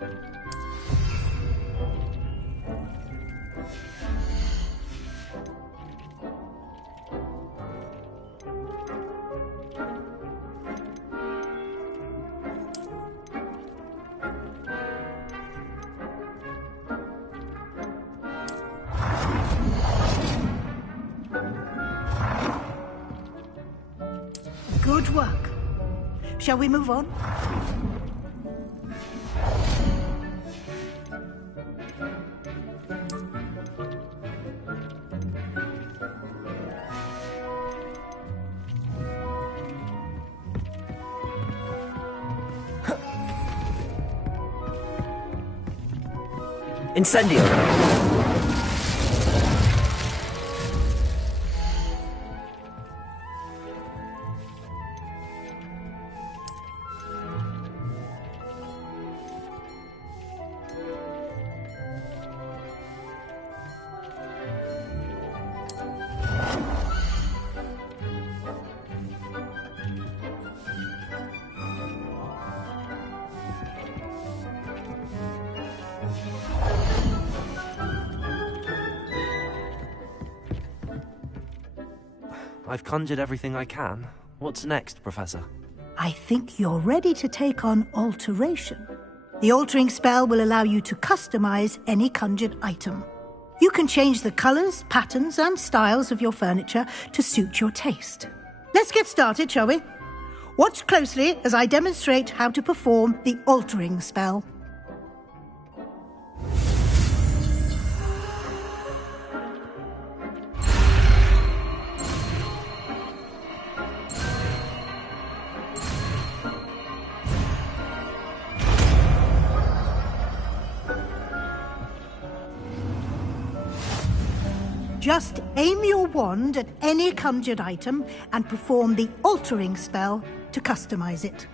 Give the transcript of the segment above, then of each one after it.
Good work. Shall we move on? Incendio! I've conjured everything I can. What's next, Professor? I think you're ready to take on alteration. The altering spell will allow you to customize any conjured item. You can change the colors, patterns, and styles of your furniture to suit your taste. Let's get started, shall we? Watch closely as I demonstrate how to perform the altering spell. Just aim your wand at any conjured item and perform the altering spell to customize it.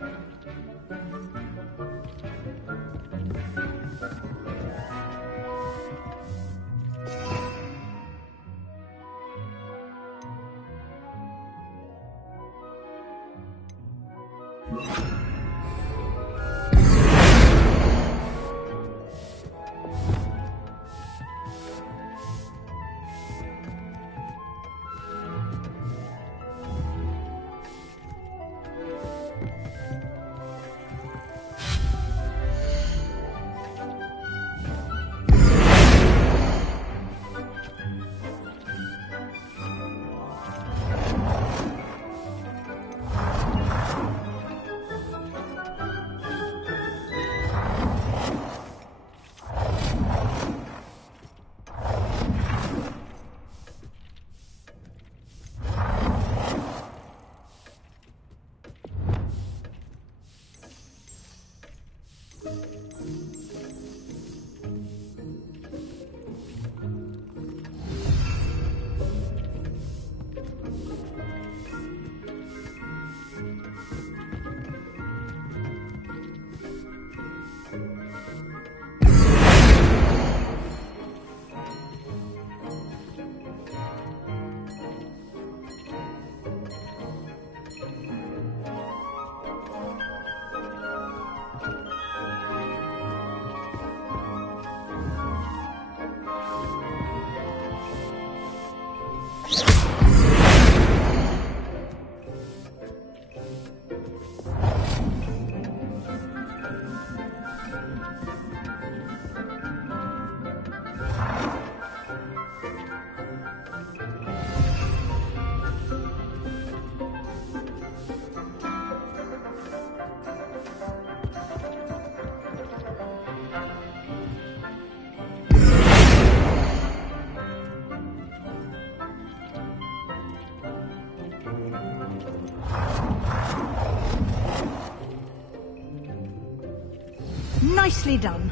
Nicely done.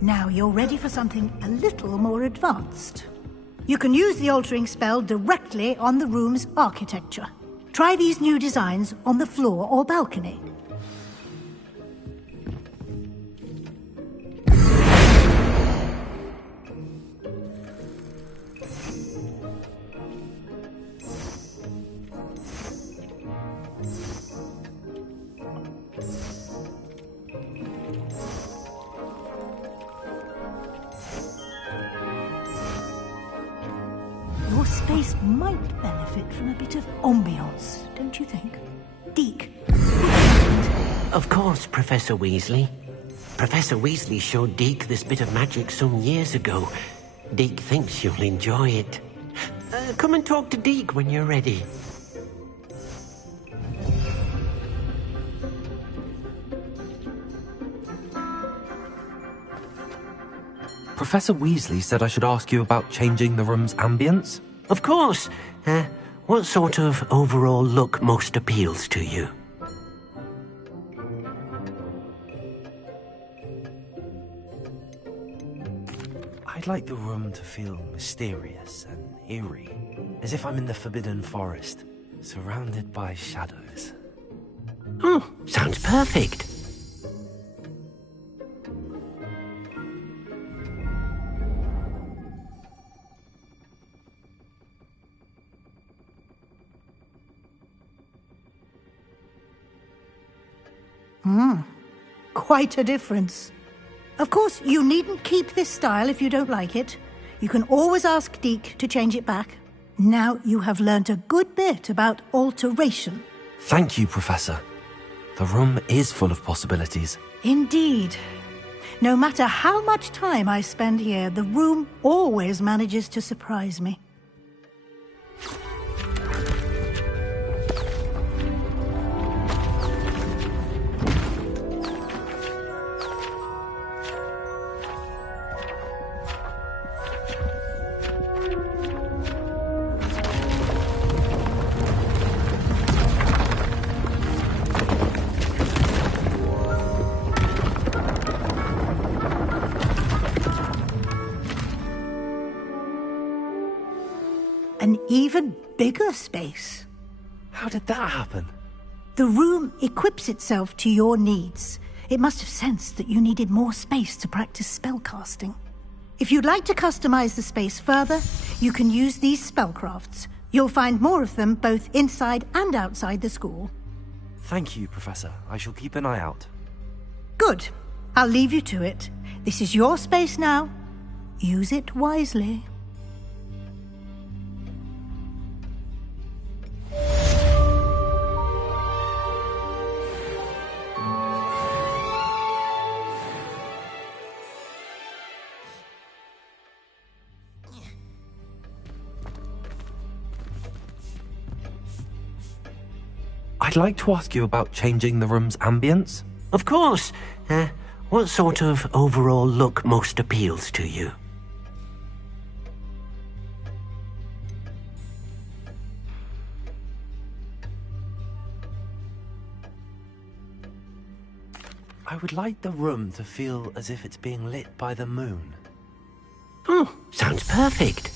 Now you're ready for something a little more advanced. You can use the altering spell directly on the room's architecture. Try these new designs on the floor or balcony. space might benefit from a bit of ambiance, don't you think? Deke. Of course, Professor Weasley. Professor Weasley showed Deke this bit of magic some years ago. Deke thinks you'll enjoy it. Come and talk to Deke when you're ready. Professor Weasley said I should ask you about changing the room's ambience? Of course. What sort of overall look most appeals to you? I'd like the room to feel mysterious and eerie, as if I'm in the Forbidden Forest, surrounded by shadows. Oh, sounds perfect. Quite a difference. Of course, you needn't keep this style if you don't like it. You can always ask Deke to change it back. Now you have learnt a good bit about alteration. Thank you, Professor. The room is full of possibilities. Indeed. No matter how much time I spend here, the room always manages to surprise me. An even bigger space. How did that happen? The room equips itself to your needs. It must have sensed that you needed more space to practice spellcasting. If you'd like to customize the space further, you can use these spellcrafts. You'll find more of them both inside and outside the school. Thank you, Professor. I shall keep an eye out. Good. I'll leave you to it. This is your space now. Use it wisely. I'd like to ask you about changing the room's ambience. Of course. What sort of overall look most appeals to you? I would like the room to feel as if it's being lit by the moon. Oh, sounds perfect.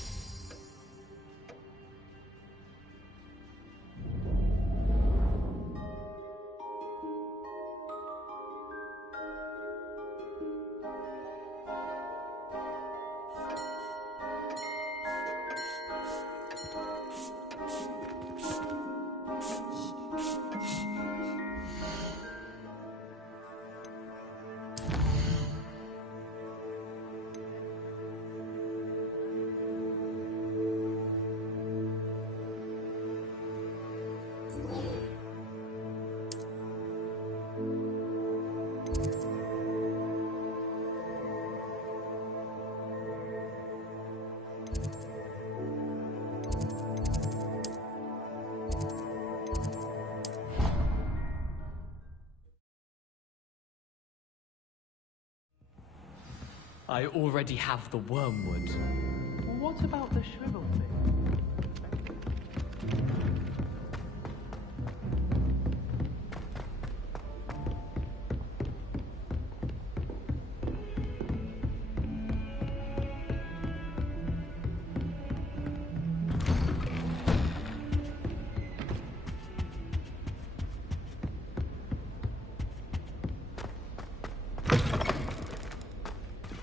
I already have the wormwood. What about the shrivel thing?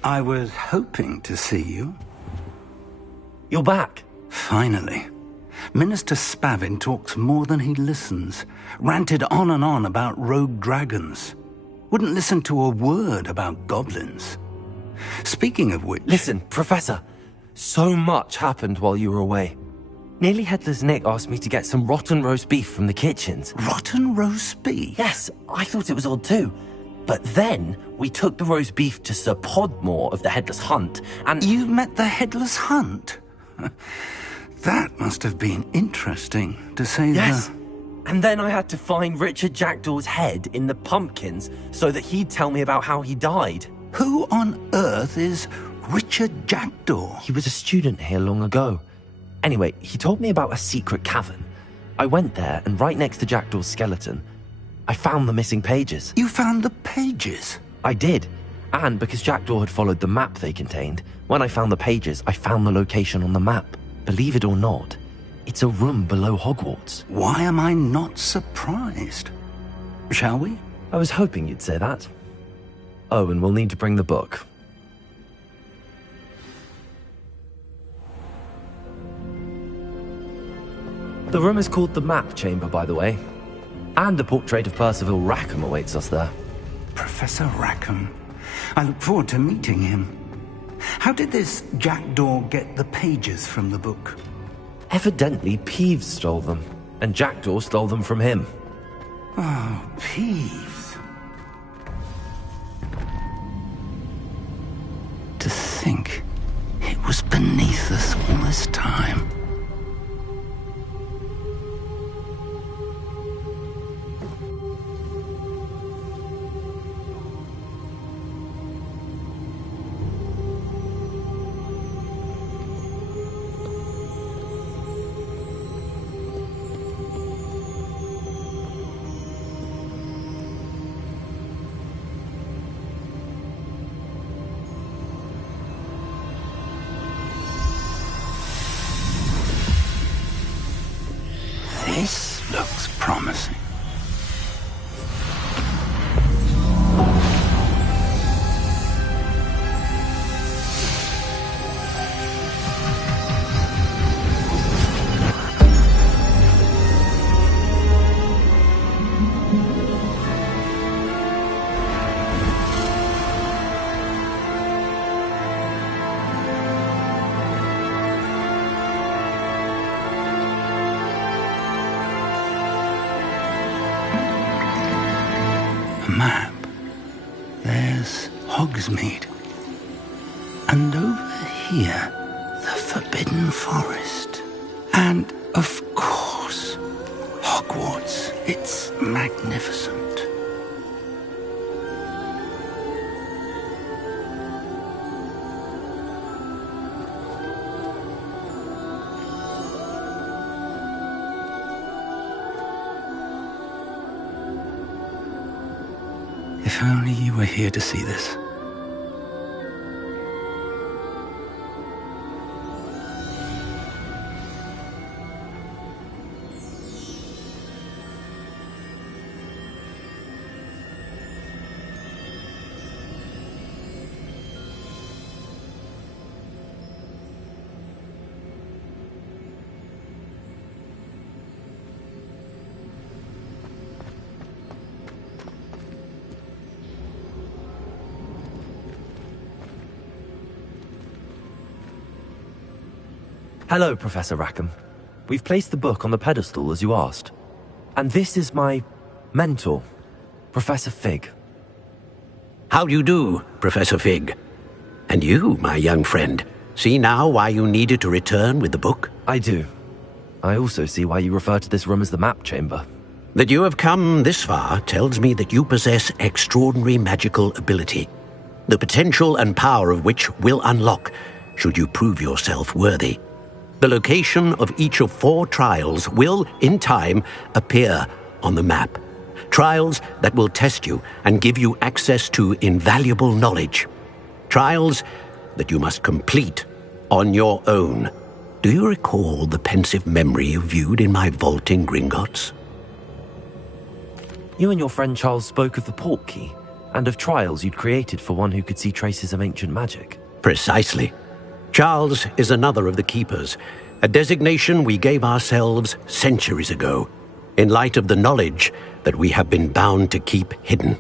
I was hoping to see you. You're back. Finally. Minister Spavin talks more than he listens. Ranted on and on about rogue dragons. Wouldn't listen to a word about goblins. Speaking of which... Listen, Professor. So much happened while you were away. Nearly Headless Nick asked me to get some rotten roast beef from the kitchens. Rotten roast beef? Yes, I thought it was odd too. But then we took the roast beef to Sir Podmore of the Headless Hunt, and... You met the Headless Hunt? That must have been interesting, to say Yes. And then I had to find Richard Jackdaw's head in the pumpkins so that he'd tell me about how he died. Who on earth is Richard Jackdaw? He was a student here long ago. Anyway, he told me about a secret cavern. I went there, and right next to Jackdaw's skeleton, I found the missing pages. You found the pages? I did. And because Jackdaw had followed the map they contained, when I found the pages, I found the location on the map. Believe it or not, it's a room below Hogwarts. Why am I not surprised? Shall we? I was hoping you'd say that. Oh, and we'll need to bring the book. The room is called the Map Chamber, by the way. And a portrait of Percival Rackham awaits us there. Professor Rackham. I look forward to meeting him. How did this Jackdaw get the pages from the book? Evidently, Peeves stole them, and Jackdaw stole them from him. Oh, Peeves. To think it was beneath us all this time. This looks promising. Map. There's Hogsmeade. And over here, the Forbidden Forest. And, of course, Hogwarts. It's magnificent. If only you were here to see this. Hello, Professor Rackham. We've placed the book on the pedestal as you asked. And this is my mentor, Professor Fig. How do you do, Professor Fig? And you, my young friend, see now why you needed to return with the book? I do. I also see why you refer to this room as the Map Chamber. That you have come this far tells me that you possess extraordinary magical ability, the potential and power of which will unlock should you prove yourself worthy. The location of each of 4 trials will, in time, appear on the map. Trials that will test you and give you access to invaluable knowledge. Trials that you must complete on your own. Do you recall the pensive memory you viewed in my vault in Gringotts? You and your friend Charles spoke of the Portkey, and of trials you'd created for one who could see traces of ancient magic. Precisely. Charles is another of the Keepers, a designation we gave ourselves centuries ago, in light of the knowledge that we have been bound to keep hidden.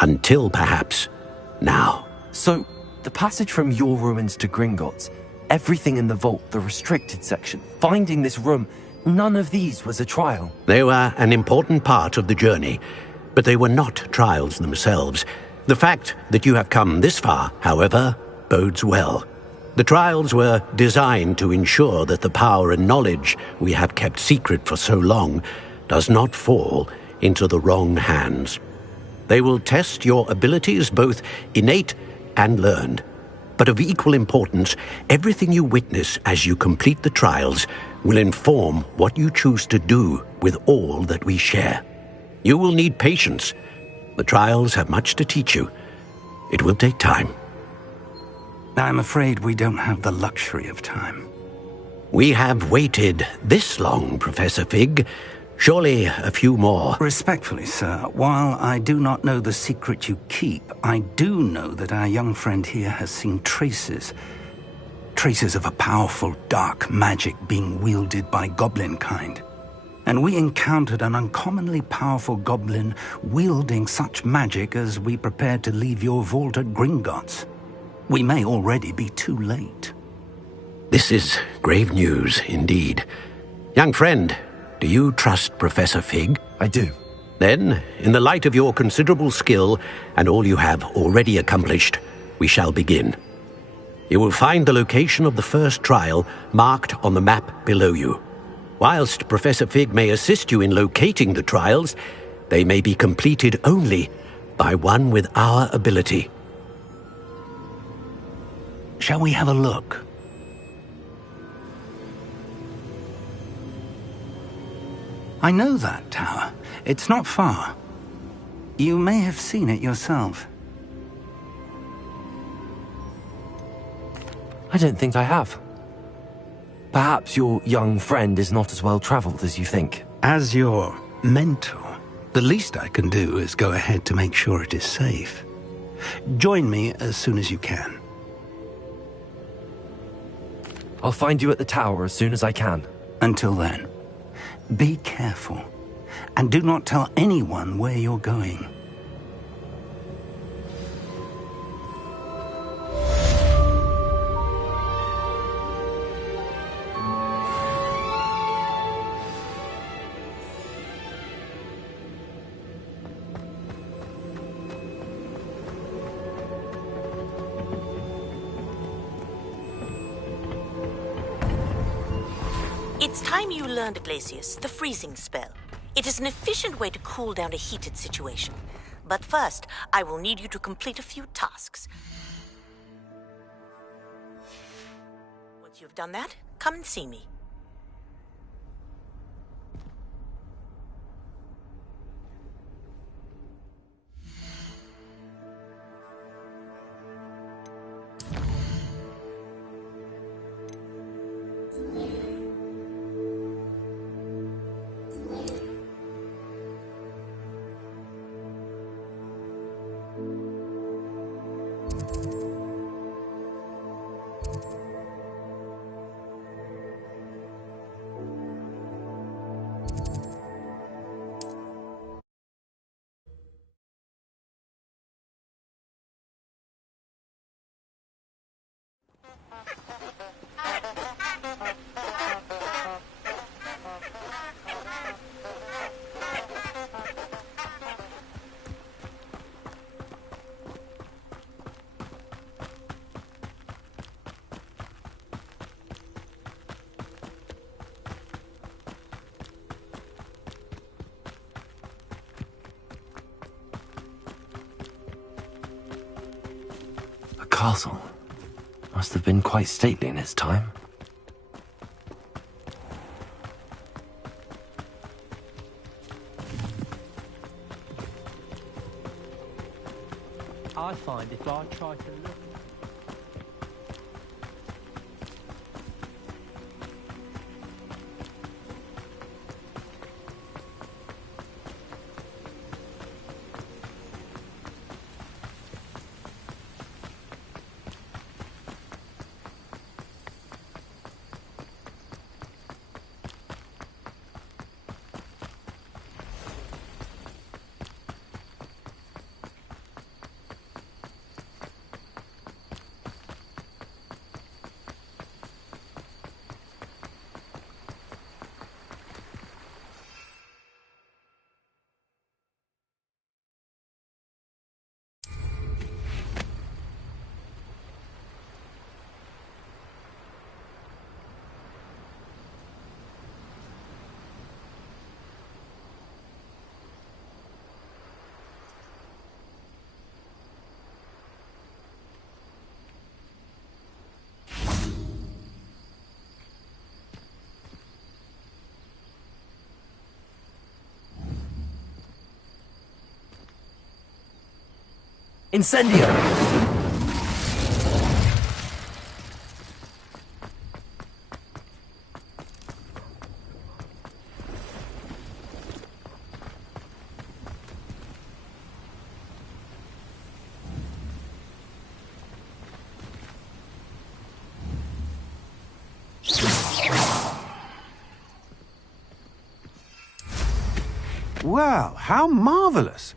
Until, perhaps, now. So, the passage from your ruins to Gringotts, everything in the vault, the restricted section, finding this room, none of these was a trial. They were an important part of the journey, but they were not trials themselves. The fact that you have come this far, however, bodes well. The trials were designed to ensure that the power and knowledge we have kept secret for so long does not fall into the wrong hands. They will test your abilities, both innate and learned. But of equal importance, everything you witness as you complete the trials will inform what you choose to do with all that we share. You will need patience. The trials have much to teach you. It will take time. I'm afraid we don't have the luxury of time. We have waited this long, Professor Fig. Surely a few more. Respectfully, sir, while I do not know the secret you keep, I do know that our young friend here has seen traces of a powerful dark magic being wielded by goblin kind. And we encountered an uncommonly powerful goblin wielding such magic as we prepared to leave your vault at Gringotts. We may already be too late. This is grave news indeed. Young friend, do you trust Professor Fig? I do. Then, in the light of your considerable skill and all you have already accomplished, we shall begin. You will find the location of the first trial marked on the map below you. Whilst Professor Fig may assist you in locating the trials, they may be completed only by one with our ability. Shall we have a look? I know that tower. It's not far. You may have seen it yourself. I don't think I have. Perhaps your young friend is not as well traveled as you think. As your mentor, the least I can do is go ahead to make sure it is safe. Join me as soon as you can. I'll find you at the tower as soon as I can. Until then, be careful, and do not tell anyone where you're going. It's time you learned, Glacius, the freezing spell. It is an efficient way to cool down a heated situation. But first, I will need you to complete a few tasks. Once you've done that, come and see me. The castle must have been quite stately in its time. I find if I try to look... Incendio! Well, how marvelous!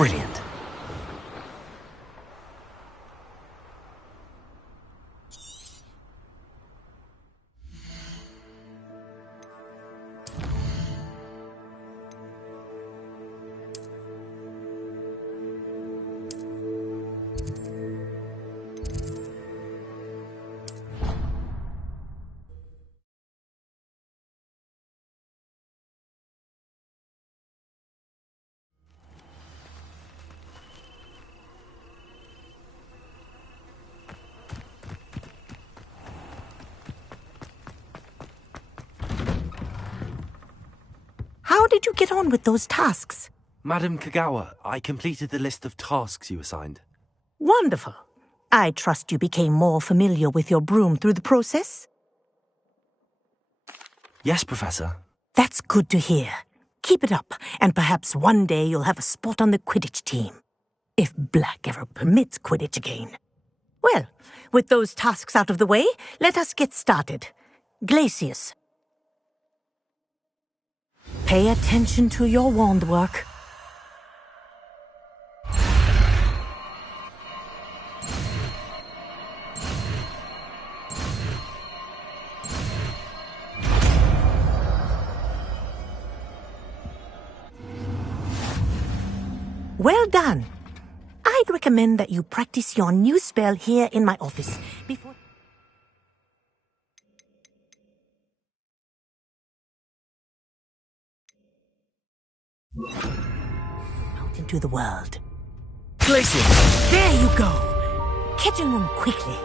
Brilliant. How did you get on with those tasks? Madam Kagawa, I completed the list of tasks you assigned. Wonderful. I trust you became more familiar with your broom through the process? Yes, Professor. That's good to hear. Keep it up, and perhaps one day you'll have a spot on the Quidditch team. If Black ever permits Quidditch again. Well, with those tasks out of the way, let us get started. Glacius. Pay attention to your wand work. Well done. I'd recommend that you practice your new spell here in my office before... out into the world. Glacius! There you go! Catching them quickly.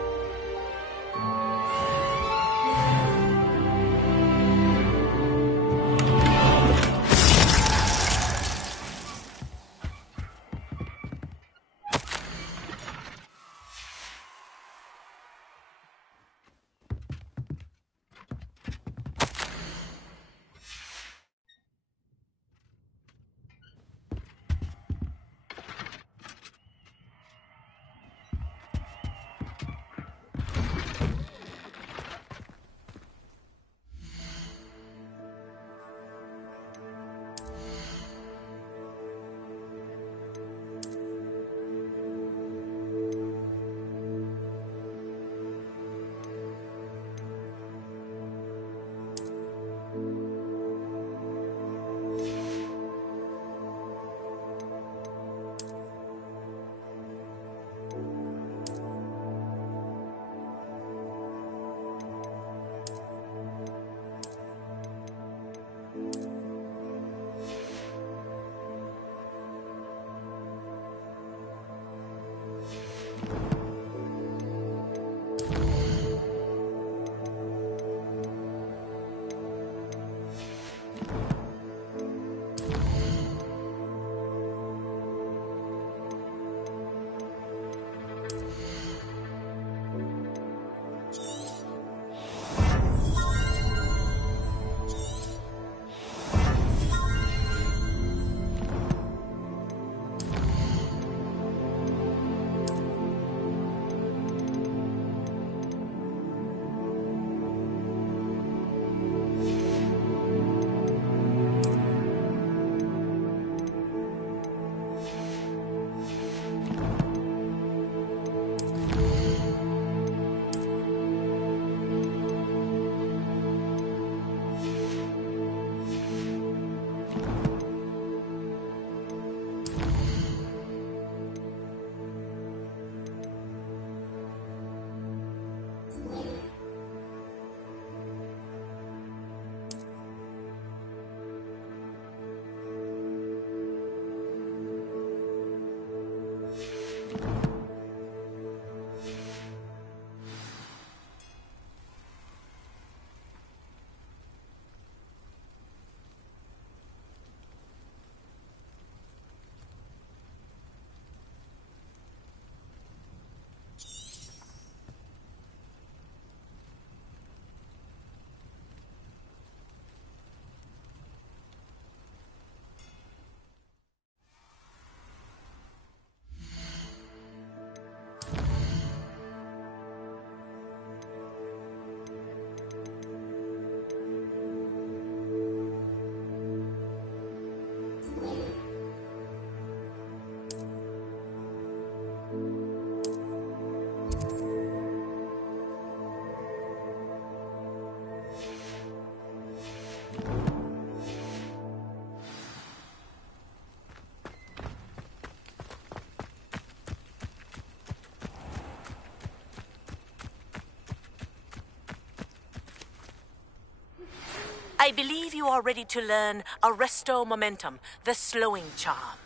I believe you are ready to learn Arresto Momentum, the slowing charm.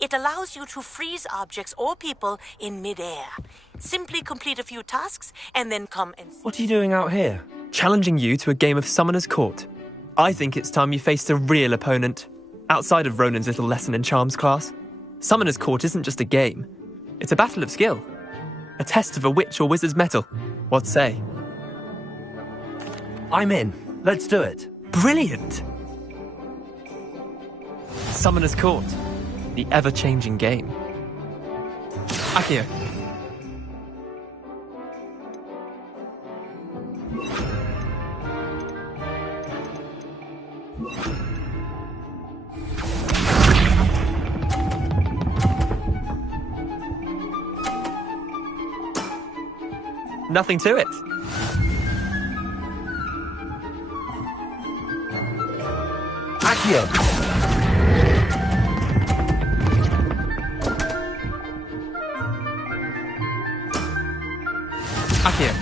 It allows you to freeze objects or people in midair. Simply complete a few tasks and then come and... What are you doing out here? Challenging you to a game of Summoner's Court. I think it's time you faced a real opponent, outside of Ronan's little lesson in charms class. Summoner's Court isn't just a game. It's a battle of skill. A test of a witch or wizard's mettle. What say? I'm in. Let's do it. Brilliant! Summoner's Court. The ever-changing game. Akio. Nothing to it. Akio! Akio.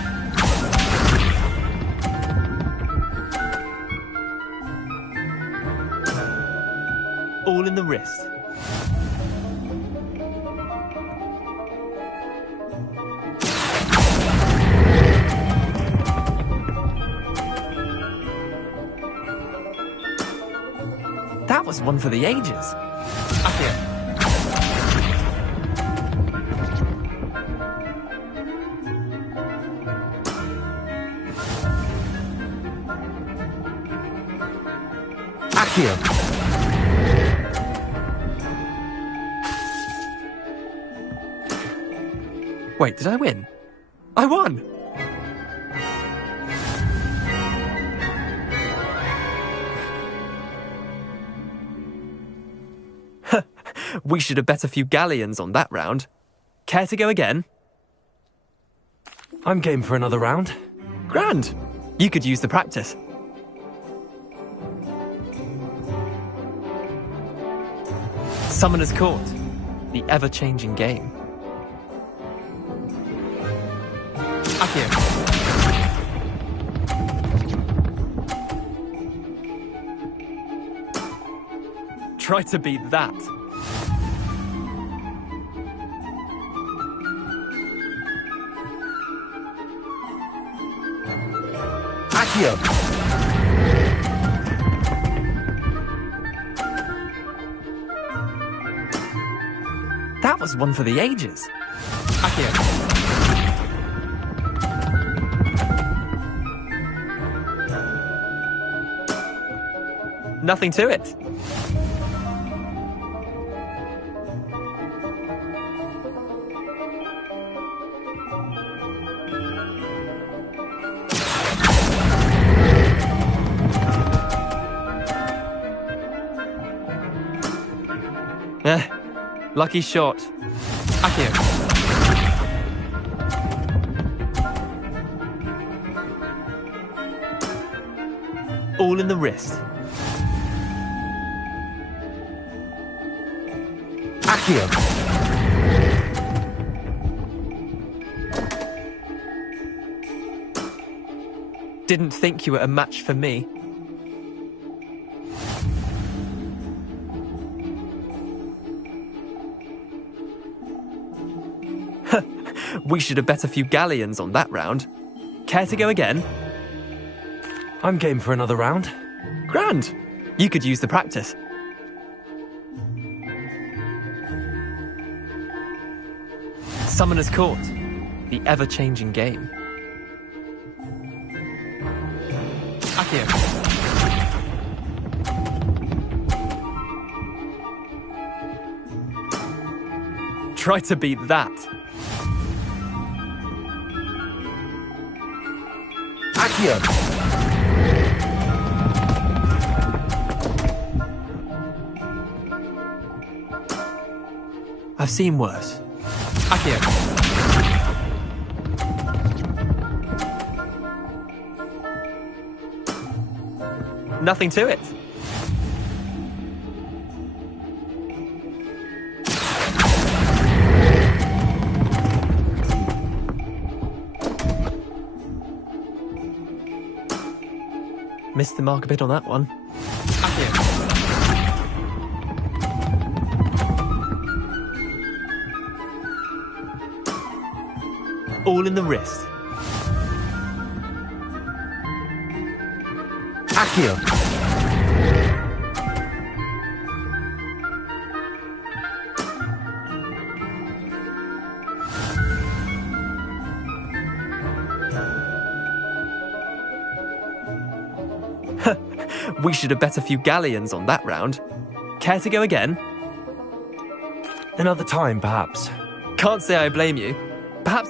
All in the wrist. That was one for the ages. Akio. Akio! Wait, did I win? I won! We should have bet a few galleons on that round. Care to go again? I'm game for another round. Grand! You could use the practice. Summoner's Court. The ever-changing game. Akio. Try to beat that. Akio! That was one for the ages. Akio. Nothing to it. Lucky shot. Akio. All in the wrist. Akio! Didn't think you were a match for me. We should have bet a few galleons on that round. Care to go again? I'm game for another round. Grand! You could use the practice. Summoner's Court. The ever-changing game. Akio. Try to beat that. Akio! I've seen worse. Akio. Nothing to it. Missed the mark a bit on that one. All in the wrist. Accio! We should have bet a few galleons on that round. Care to go again? Another time, perhaps. Can't say I blame you. Perhaps...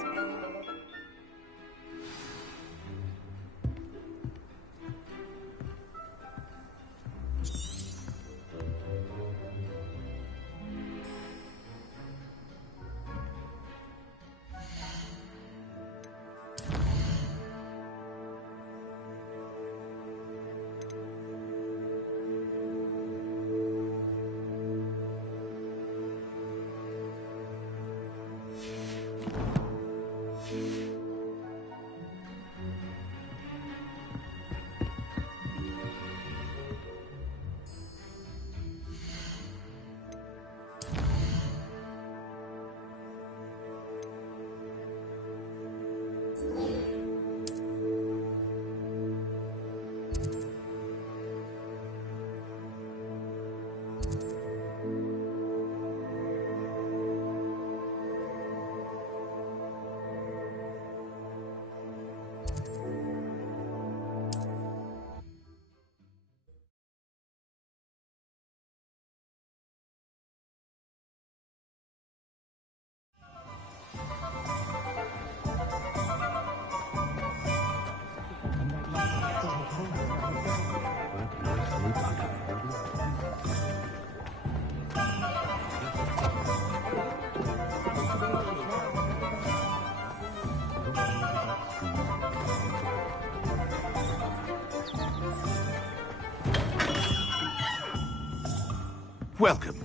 Welcome.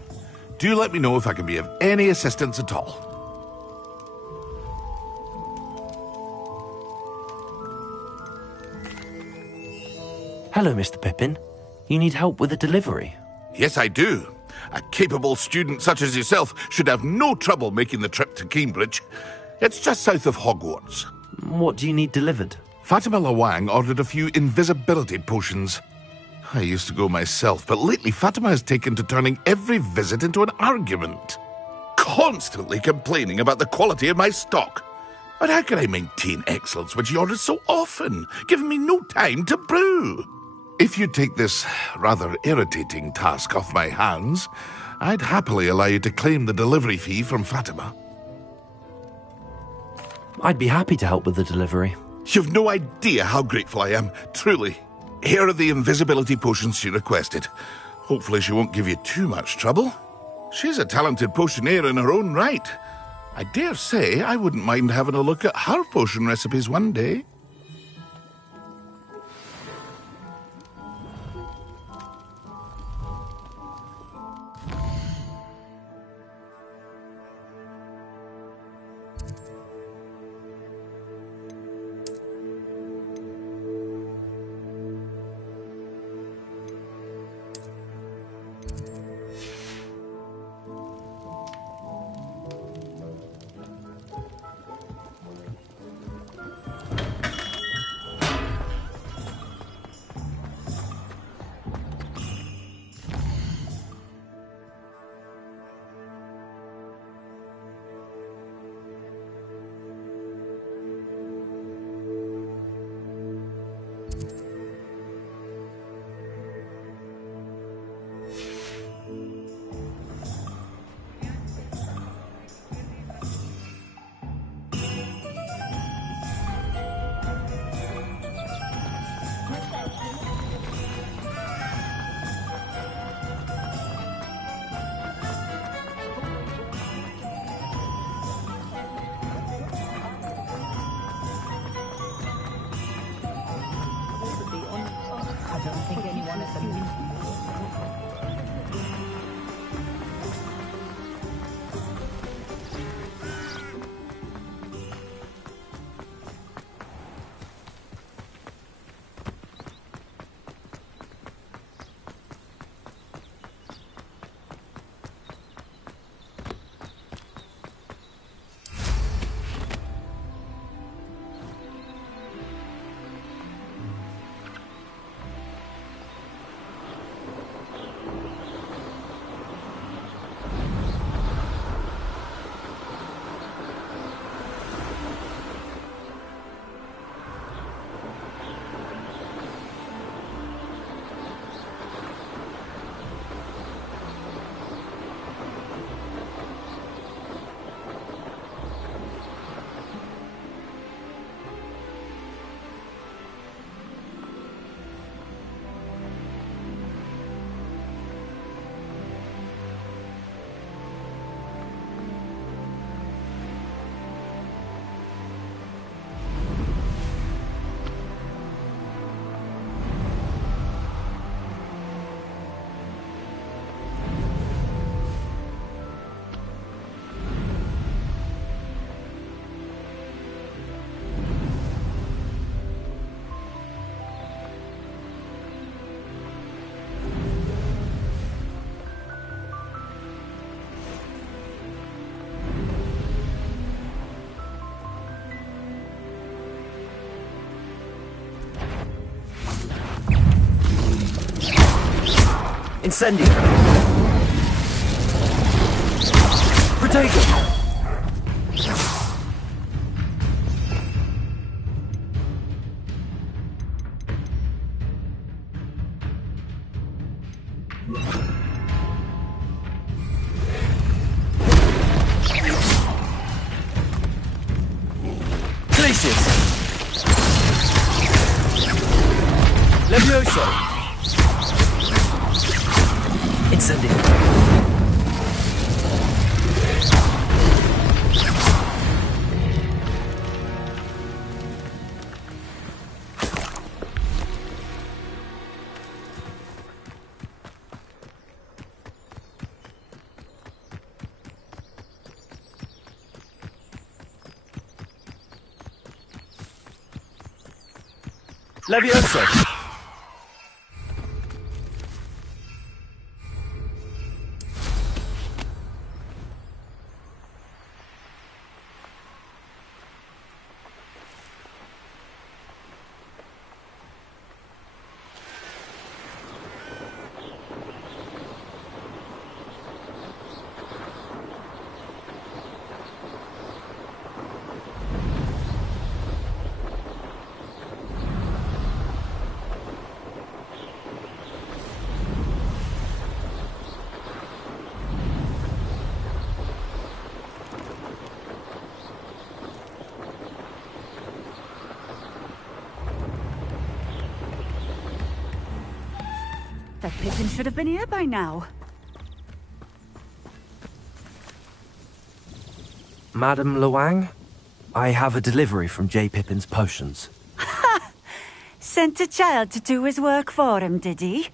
Do let me know if I can be of any assistance at all. Hello, Mr. Pippin. You need help with a delivery? Yes, I do. A capable student such as yourself should have no trouble making the trip to Cambridge. It's just south of Hogwarts. What do you need delivered? Fatima Lawang ordered a few invisibility potions. I used to go myself, but lately Fatima has taken to turning every visit into an argument. Constantly complaining about the quality of my stock. But how can I maintain excellence when she orders so often, giving me no time to brew? If you take this rather irritating task off my hands, I'd happily allow you to claim the delivery fee from Fatima. I'd be happy to help with the delivery. You've no idea how grateful I am, truly. Here are the invisibility potions she requested. Hopefully she won't give you too much trouble. She's a talented potioneer in her own right. I dare say I wouldn't mind having a look at her potion recipes one day. Incendio! Protego! Levioso! Incendio! Levioso! That Pippin should have been here by now. Madam Luang, I have a delivery from J. Pippin's potions. Ha! Sent a child to do his work for him, did he?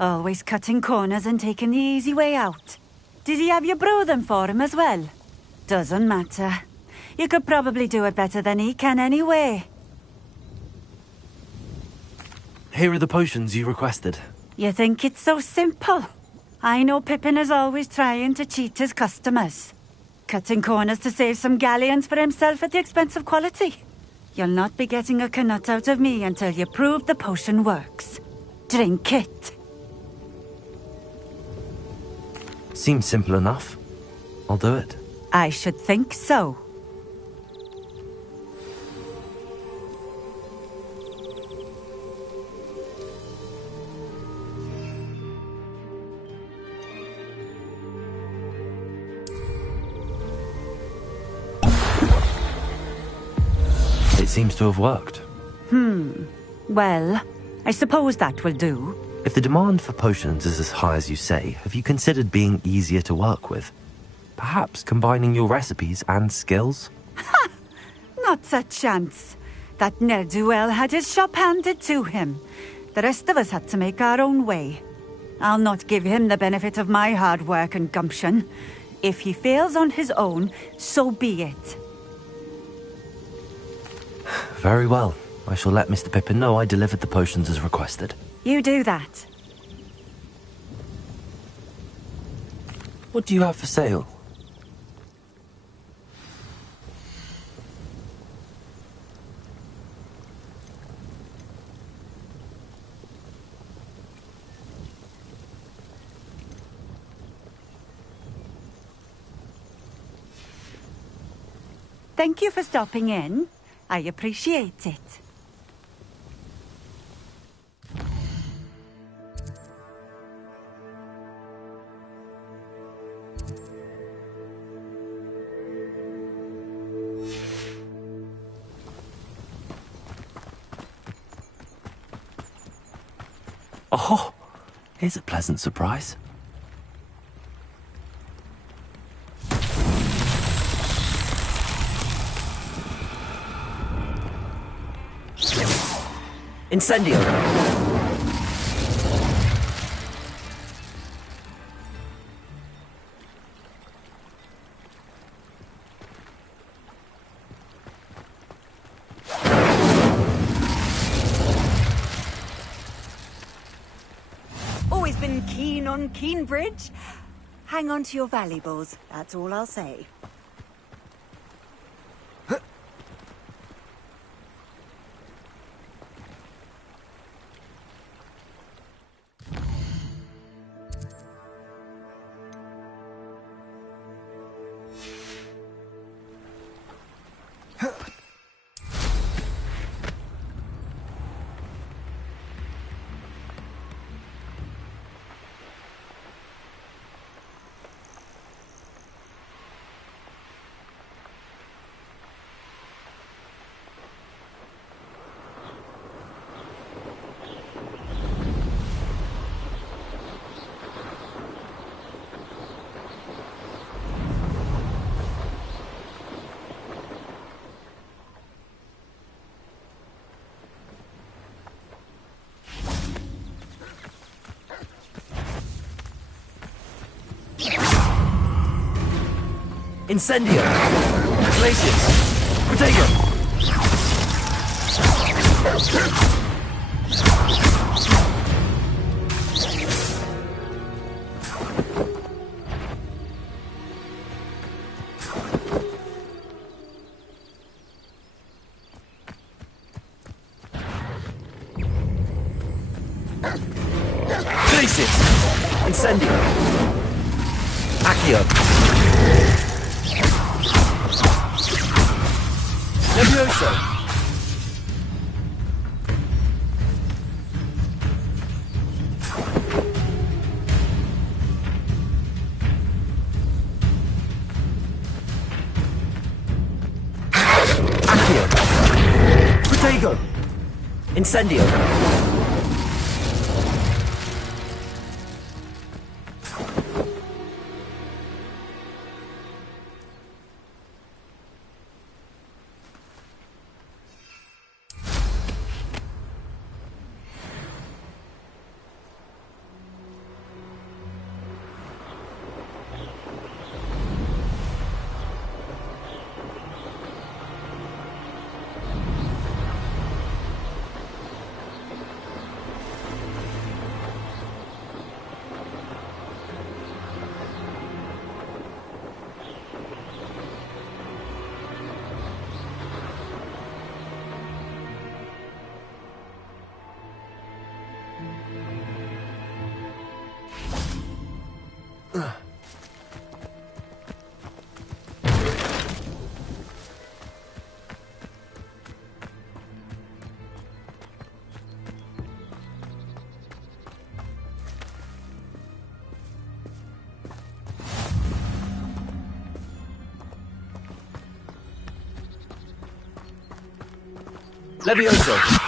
Always cutting corners and taking the easy way out. Did he have you brew them for him as well? Doesn't matter. You could probably do it better than he can anyway. Here are the potions you requested. You think it's so simple? I know Pippin is always trying to cheat his customers. Cutting corners to save some galleons for himself at the expense of quality. You'll not be getting a canut out of me until you prove the potion works. Drink it. Seems simple enough. I'll do it. I should think so. It seems to have worked. Well, I suppose that will do. If the demand for potions is as high as you say, have you considered being easier to work with? Perhaps combining your recipes and skills? Ha! Not a chance. That ne'er-do-well had his shop handed to him. The rest of us had to make our own way. I'll not give him the benefit of my hard work and gumption. If he fails on his own, so be it. Very well. I shall let Mr. Pippin know I delivered the potions as requested. You do that. What do you have for sale? Thank you for stopping in. I appreciate it. Oh, here's a pleasant surprise. Incendio! Always been keen on Keenbridge. Hang on to your valuables, that's all I'll say. Incendio! Glacius! Protego! Glacius! Incendio! Accio! Levioso! Protego! Incendio! Levioso!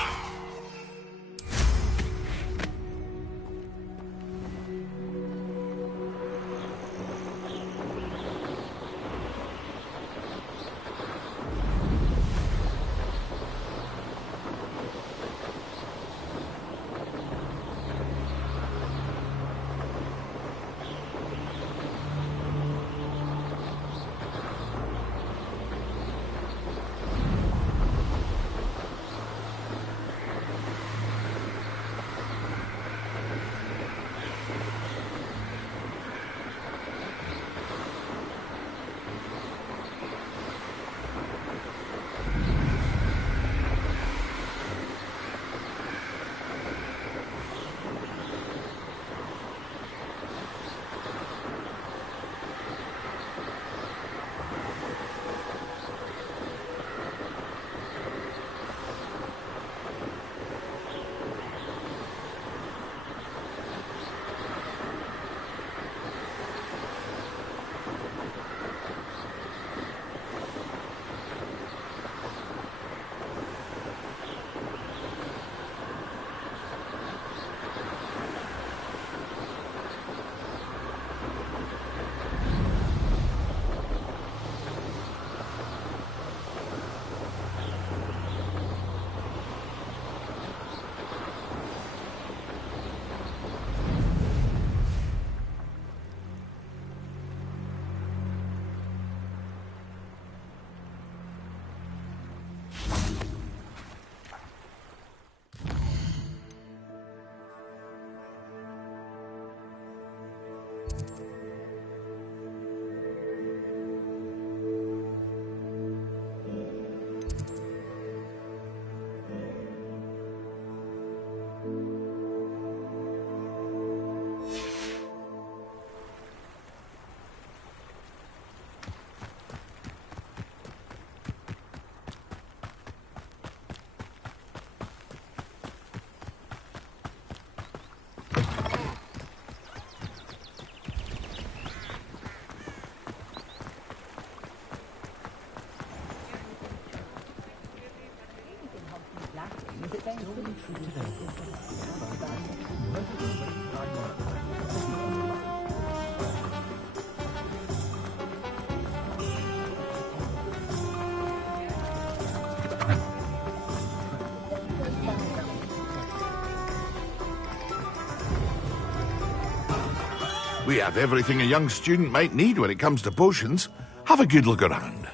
We have everything a young student might need when it comes to potions. Have a good look around.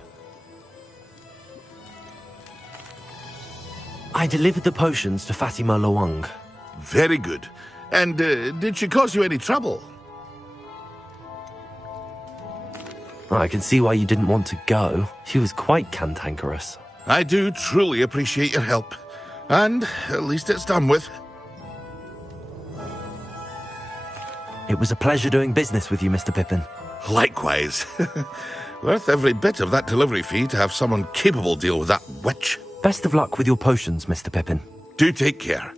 I delivered the potions to Fatima Loang. Very good. And did she cause you any trouble? I can see why you didn't want to go. She was quite cantankerous. I do truly appreciate your help. And at least it's done with. It was a pleasure doing business with you, Mr. Pippin. Likewise. Worth every bit of that delivery fee to have someone capable deal with that witch. Best of luck with your potions, Mr. Pippin. Do take care.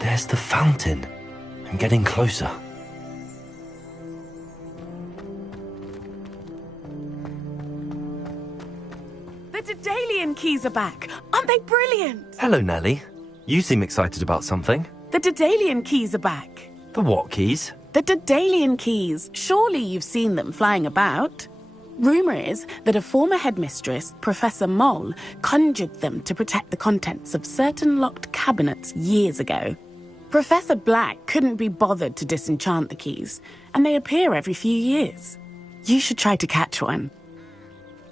There's the fountain. I'm getting closer. The Daedalian keys are back. Aren't they brilliant? Hello, Nellie. You seem excited about something. The Daedalian keys are back. The what keys? The Daedalian keys. Surely you've seen them flying about. Rumour is that a former headmistress, Professor Moll, conjured them to protect the contents of certain locked cabinets years ago. Professor Black couldn't be bothered to disenchant the keys, and they appear every few years. You should try to catch one.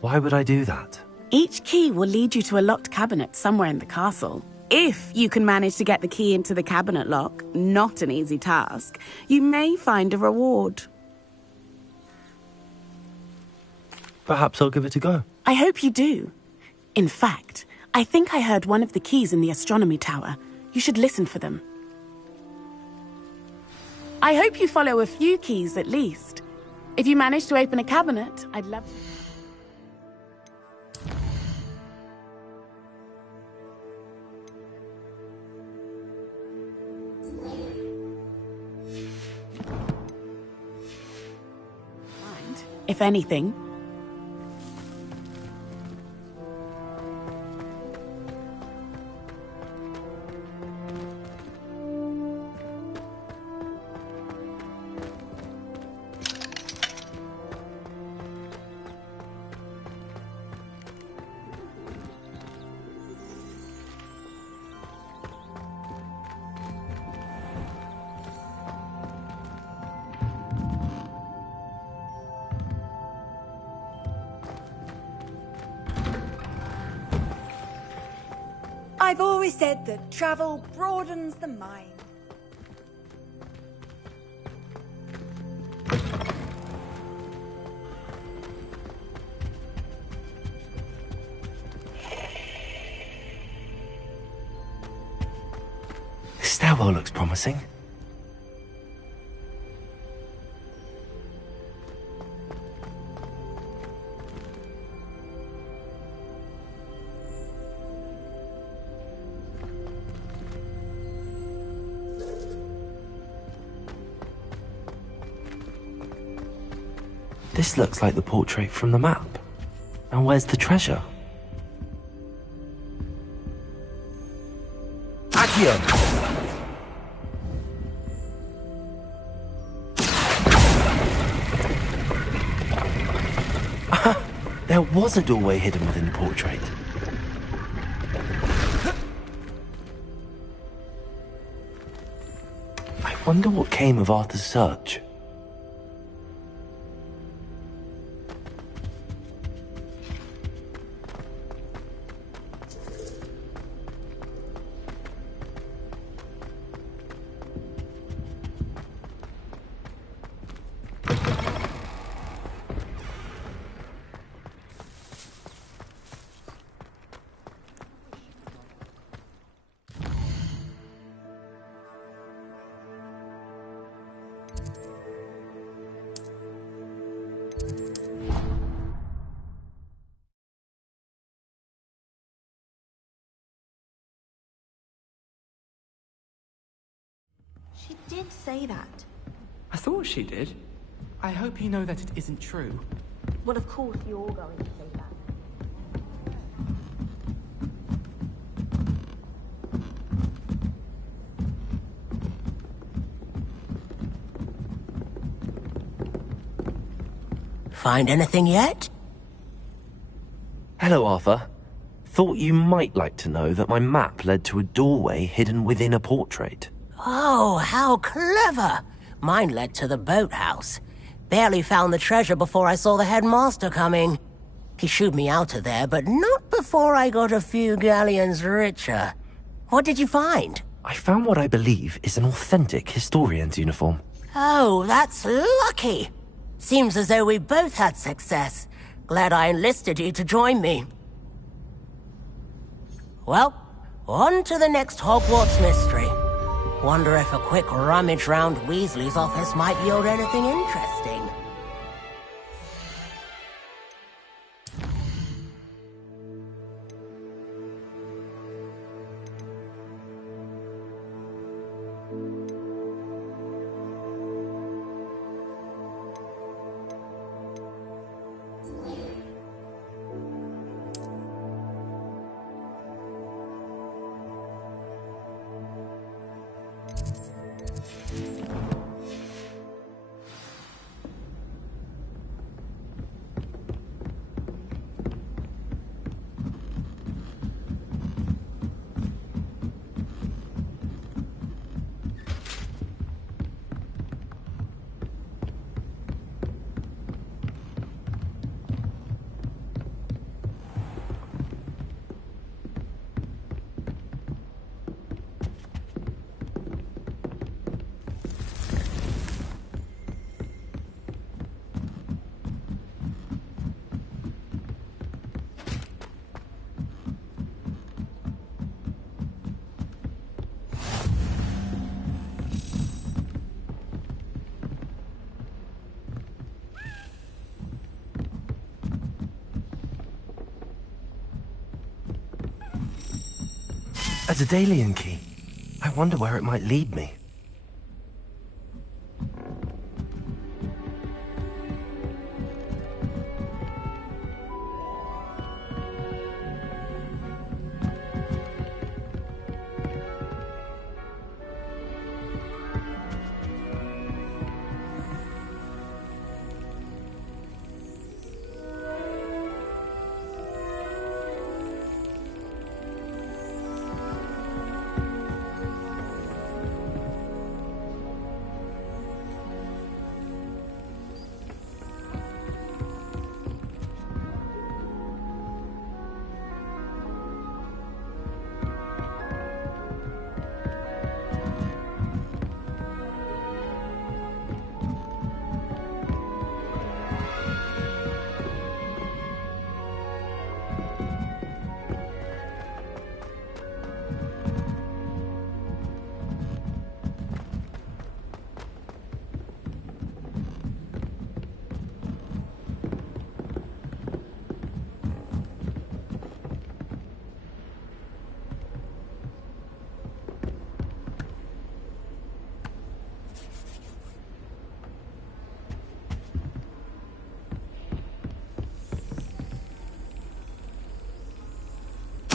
Why would I do that? Each key will lead you to a locked cabinet somewhere in the castle. If you can manage to get the key into the cabinet lock, not an easy task, you may find a reward. Perhaps I'll give it a go. I hope you do. In fact, I think I heard one of the keys in the astronomy tower. You should listen for them. I hope you follow a few keys at least. If you manage to open a cabinet, I'd love to. If anything. I've always said that travel broadens the mind. This stairwell looks promising. This looks like the portrait from the map. And where's the treasure? Accio! There was a doorway hidden within the portrait. I wonder what came of Arthur's search. She did say that. I thought she did. I hope you know that it isn't true. Well, of course you're going to say that. Find anything yet? Hello, Arthur. Thought you might like to know that my map led to a doorway hidden within a portrait. Oh, how clever! Mine led to the boathouse. Barely found the treasure before I saw the headmaster coming. He shooed me out of there, but not before I got a few galleons richer. What did you find? I found what I believe is an authentic historian's uniform. Oh, that's lucky. Seems as though we both had success. Glad I enlisted you to join me. Well, on to the next Hogwarts mystery. Wonder if a quick rummage round Weasley's office might yield anything interesting. A Daedalian key. I wonder where it might lead me.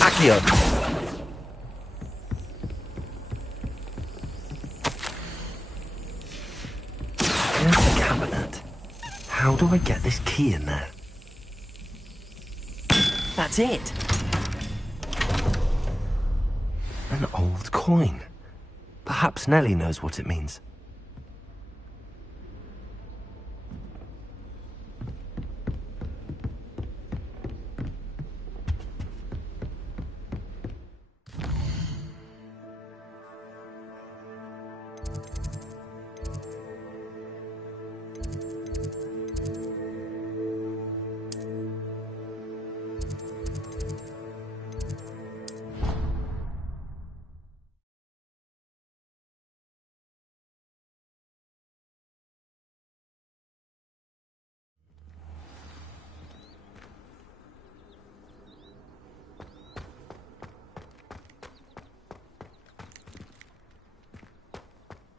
Accio. Here's the cabinet. How do I get this key in there? That's it. An old coin. Perhaps Nellie knows what it means.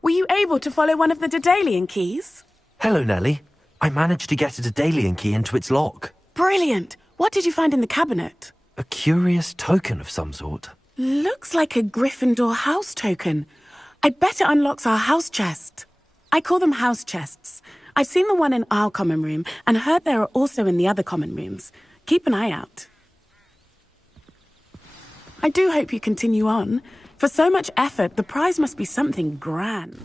Were you able to follow one of the Daedalian keys? Hello, Nellie. I managed to get a Daedalian key into its lock. Brilliant. What did you find in the cabinet? A curious token of some sort. Looks like a Gryffindor house token. I bet it unlocks our house chest. I call them house chests. I've seen the one in our common room and heard there are also in the other common rooms. Keep an eye out. I do hope you continue on. For so much effort, the prize must be something grand.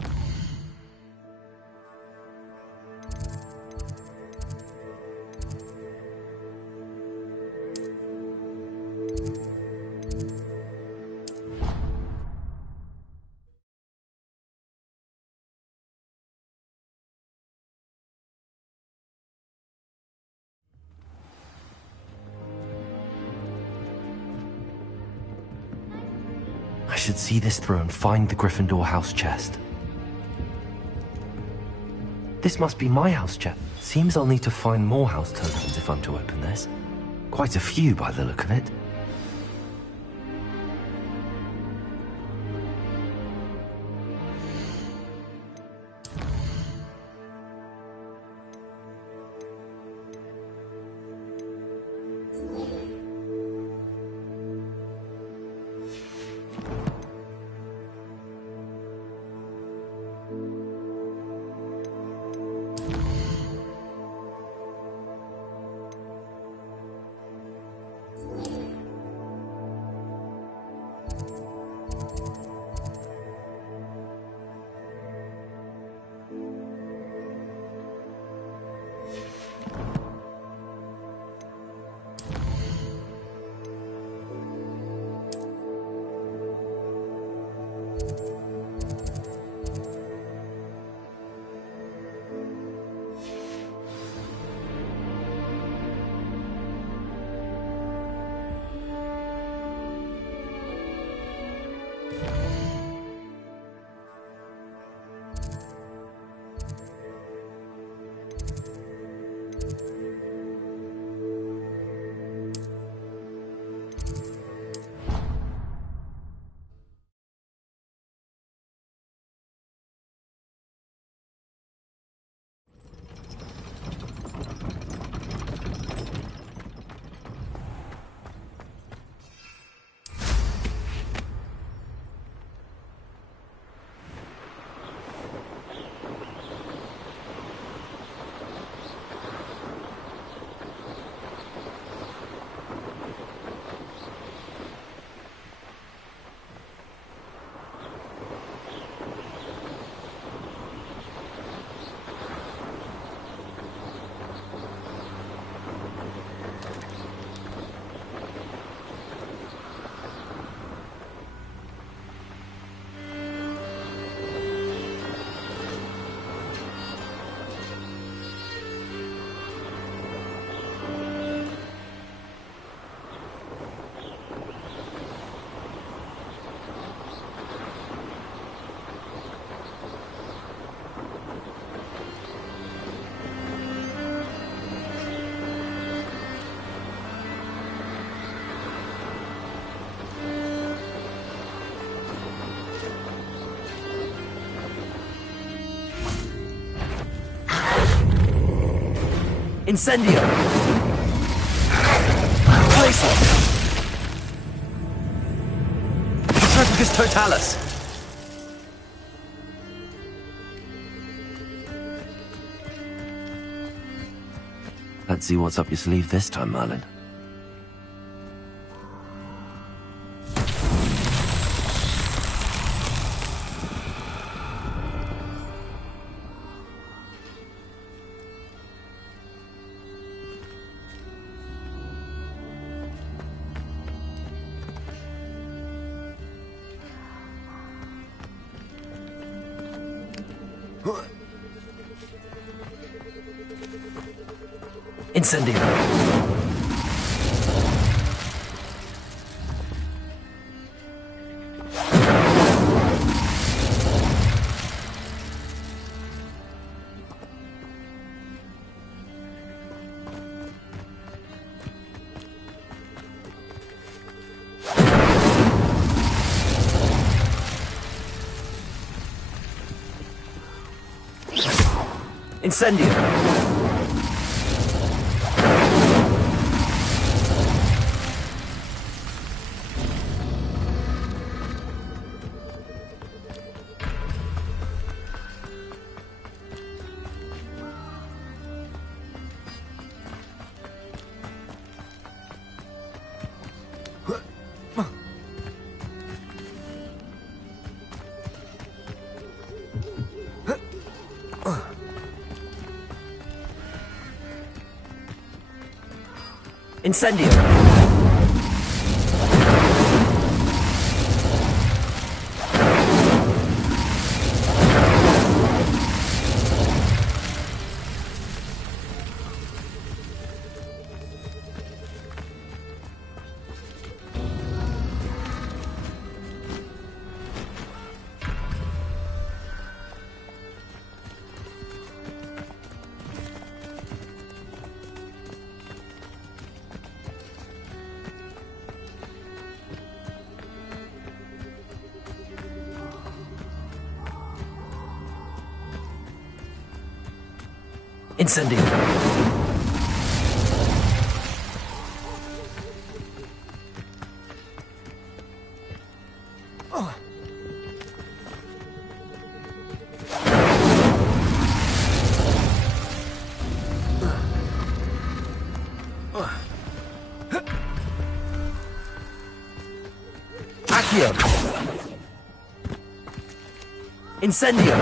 I should see this through and find the Gryffindor house chest. This must be my house chest. Seems I'll need to find more house tokens if I'm to open this. Quite a few by the look of it. Incendio! Place it! Petrificus Totalis! Let's see what's up your sleeve this time, Merlin. Incendio! Incendio. Incendio. Incendio. Accio. Incendio.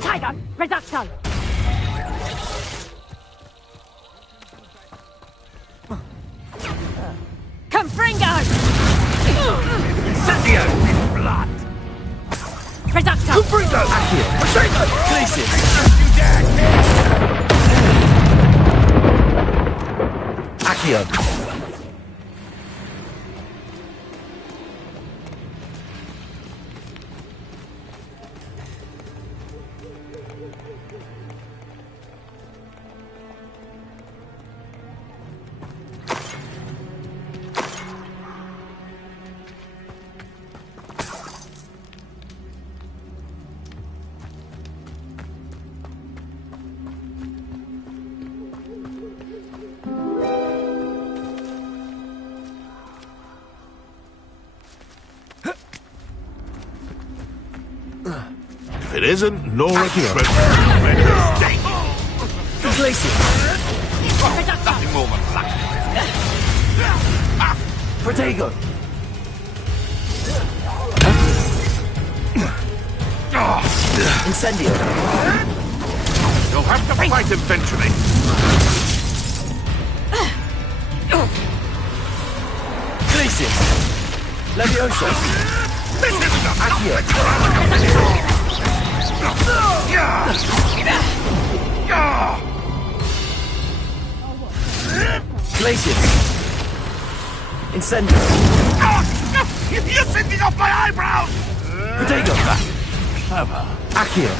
Tiger, reduction. Confringo. Incendio! Blood! Reduction. Confringo! Accio! Potato! Glacius! Accio! If it isn't, no retreat. Glacius! Nothing more than luck. Protego! Incendio! You'll have to fight eventually. Glacius! Leviosa! This isn't a Accio! Glacius! Incendio! You're sending off my eyebrows! Protego! Clever. Accio!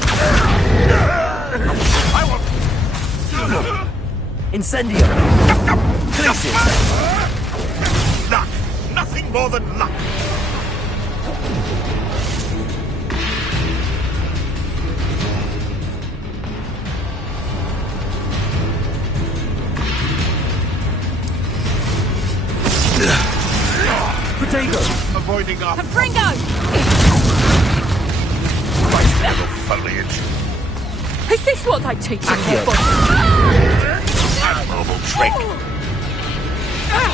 I want... Incendio! Glacius! Luck! Nothing more than luck! Protego! Avoiding our... Confringo. Right little foliage. Is this what I teach you? Admirable trick.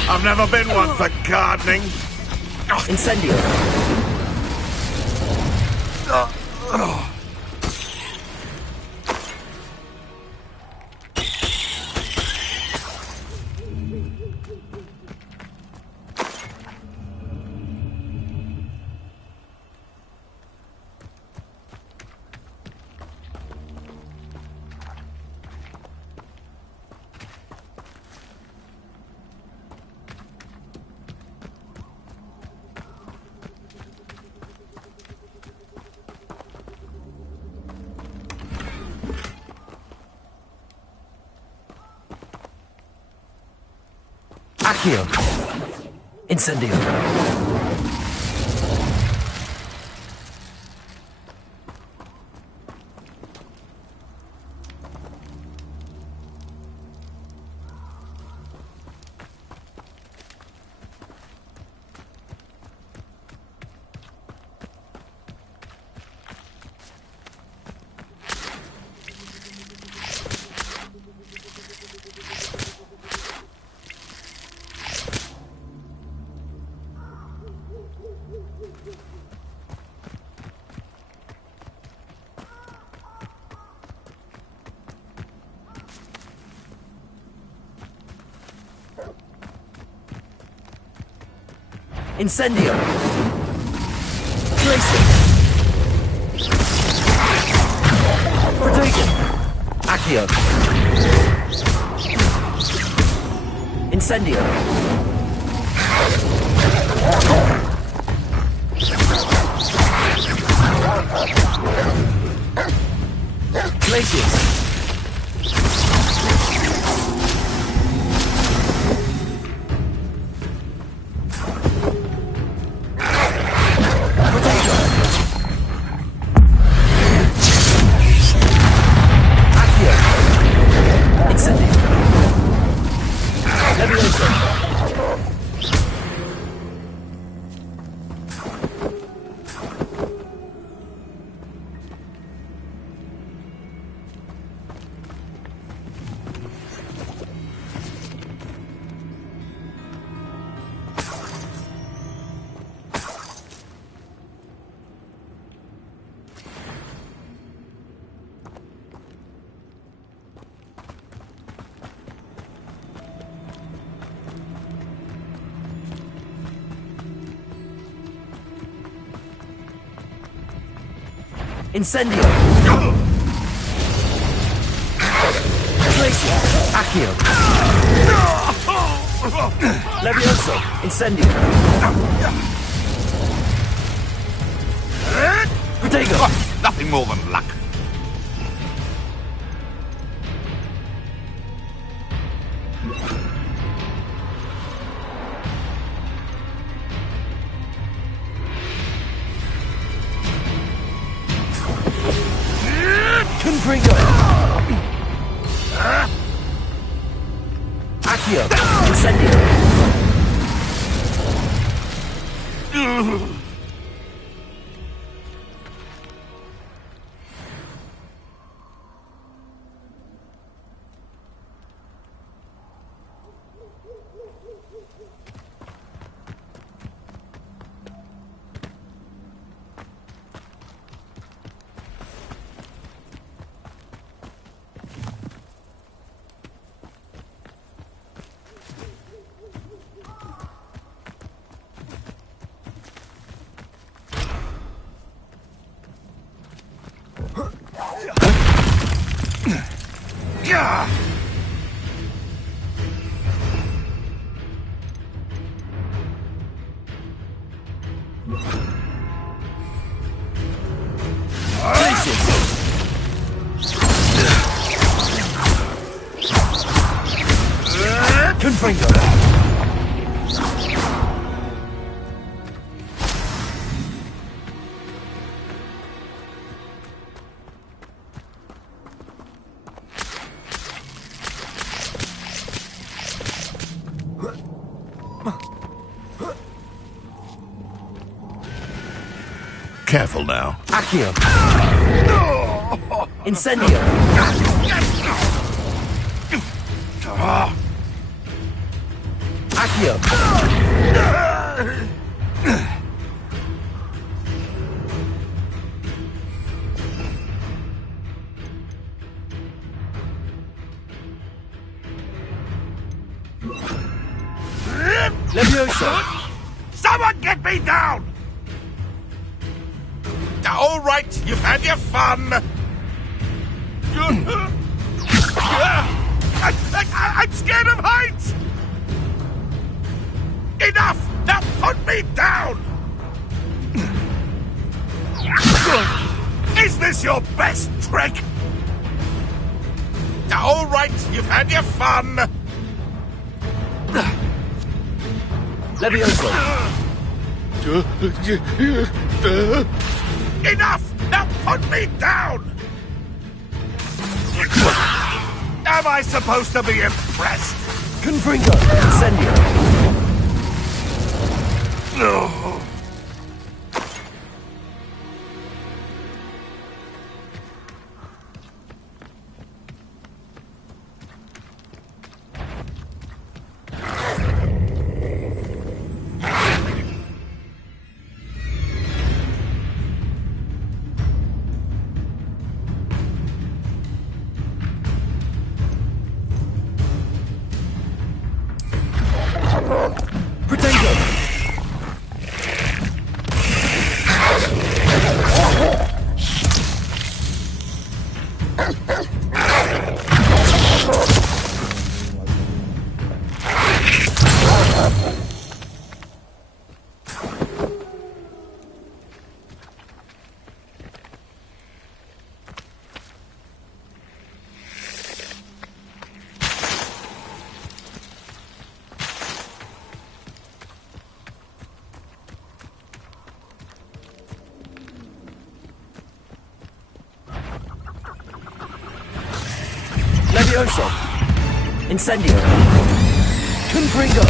I've never been one for gardening. Incendio! Accio! Incendio! Incendio! Glacier! Protego! Accio! Incendio! Glaciers! Incendio! Glacier! Accio! Levioso! Incendio! Protego! Nothing more than luck. Confringo! Accio! Incendio! Confringo! Careful now. Accio! Incendio! Accio! Levioso! Someone get me down! All right, you've had your fun. I'm scared of heights! Enough! Now put me down! Is this your best trick? All right, you've had your fun. Levioso! Enough! Now put me down! Am I supposed to be impressed? Confringo! Incendio! No. Levioso! Incendio! Confringo!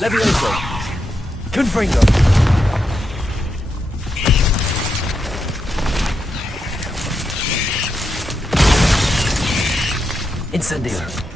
Levioso! Confringo! Incendio!